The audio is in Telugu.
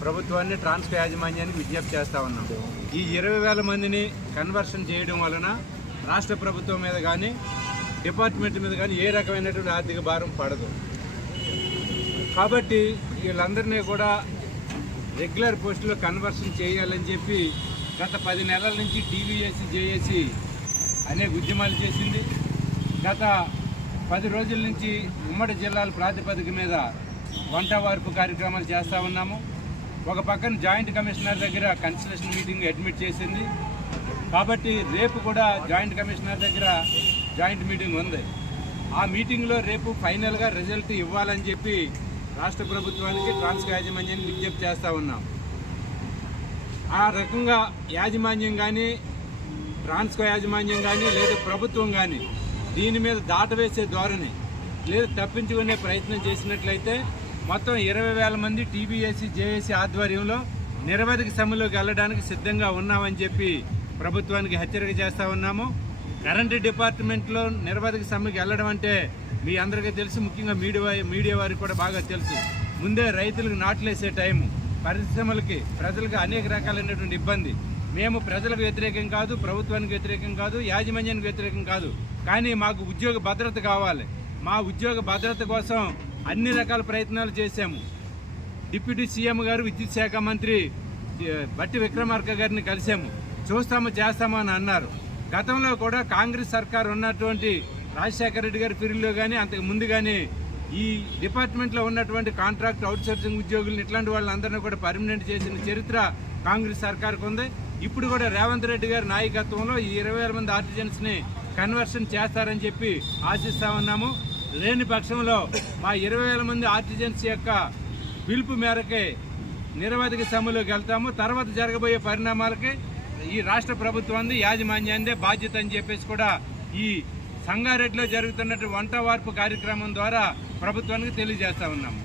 ప్రభుత్వాన్ని ట్రాన్స్కో యాజమాన్యానికి విజ్ఞప్తి చేస్తా ఉన్నాం. ఈ ఇరవై వేల మందిని కన్వర్షన్ చేయడం వలన రాష్ట్ర ప్రభుత్వం మీద కానీ డిపార్ట్మెంట్ మీద కానీ ఏ రకమైనటువంటి ఆర్థిక భారం పడదు. కాబట్టి వీళ్ళందరినీ కూడా రెగ్యులర్ పోస్టులో కన్వర్షన్ చేయాలని చెప్పి గత పది నెలల నుంచి టీవీఎస్సీ జేఏసి అనేక ఉద్యమాలు చేసింది. గత పది రోజుల నుంచి ఉమ్మడి జిల్లాల ప్రాతిపదిక మీద వంట వార్పు కార్యక్రమాలు చేస్తూ ఉన్నాము. ఒక పక్కన జాయింట్ కమిషనర్ దగ్గర కన్సల్టేషన్ మీటింగ్ అడ్మిట్ చేసింది. కాబట్టి రేపు కూడా జాయింట్ కమిషనర్ దగ్గర జాయింట్ మీటింగ్ ఉంది. ఆ మీటింగ్లో రేపు ఫైనల్గా రిజల్ట్ ఇవ్వాలని చెప్పి రాష్ట్ర ప్రభుత్వానికి ట్రాన్స్కో యాజమాన్యాన్ని విజ్ఞప్తి చేస్తూ ఉన్నాం. ఆ రకంగా యాజమాన్యం కానీ ట్రాన్స్కో యాజమాన్యం కానీ లేదా ప్రభుత్వం కానీ దీని మీద దాటవేసే ధోరణి లేదా తప్పించుకునే ప్రయత్నం చేసినట్లయితే మొత్తం ఇరవై వేల మంది టీబీఎస్సీ జేఏసీ ఆధ్వర్యంలో నిరవధిక సమ్మెలోకి వెళ్ళడానికి సిద్ధంగా ఉన్నామని చెప్పి ప్రభుత్వానికి హెచ్చరిక చేస్తూ ఉన్నాము. కరెంటు డిపార్ట్మెంట్లో నిరవధిక సమ్మెకి వెళ్ళడం అంటే మీ అందరికీ తెలుసు. ముఖ్యంగా మీడియా మీడియా వారికి కూడా బాగా తెలుసు. ముందే రైతులకు నాట్లేసే టైము. పరిశ్రమలకి ప్రజలకు అనేక రకాలైనటువంటి ఇబ్బంది. మేము ప్రజలకు వ్యతిరేకం కాదు ప్రభుత్వానికి వ్యతిరేకం కాదు యాజమాన్యానికి వ్యతిరేకం కాదు. కానీ మాకు ఉద్యోగ భద్రత కావాలి. మా ఉద్యోగ భద్రత కోసం అన్ని రకాల ప్రయత్నాలు చేశాము. డిప్యూటీ సీఎం గారు విద్యుత్ శాఖ మంత్రి బట్టి విక్రమార్క గారిని కలిసాము చూస్తాము చేస్తాము అని అన్నారు. గతంలో కూడా కాంగ్రెస్ సర్కార్ ఉన్నటువంటి రాజశేఖర రెడ్డి గారి పీరియడ్లో కానీ అంతకు ముందు కానీ ఈ డిపార్ట్మెంట్లో ఉన్నటువంటి కాంట్రాక్ట్ అవుట్సోర్సింగ్ ఉద్యోగులను ఇట్లాంటి వాళ్ళందరినీ కూడా పర్మనెంట్ చేసిన చరిత్ర కాంగ్రెస్ సర్కార్కు ఉంది. ఇప్పుడు కూడా రేవంత్ రెడ్డి గారి నాయకత్వంలో ఈ ఇరవై వేల మంది ఆర్టిజన్స్ని కన్వర్షన్ చేస్తారని చెప్పి ఆశిస్తా ఉన్నాము. లేని పక్షంలో మా ఇరవై వేల మంది ఆర్టిజన్స్ యొక్క పిలుపు మేరకే నిరవధిక సమ్మెలోకి వెళ్తాము. తర్వాత జరగబోయే పరిణామాలకి ఈ రాష్ట్ర ప్రభుత్వాన్ని యాజమాన్యాందే బాధ్యత అని చెప్పేసి కూడా ఈ సంగారెడ్డిలో జరుగుతున్నటువంటి వంట వార్పు కార్యక్రమం ద్వారా ప్రభుత్వానికి తెలియజేస్తా ఉన్నాము.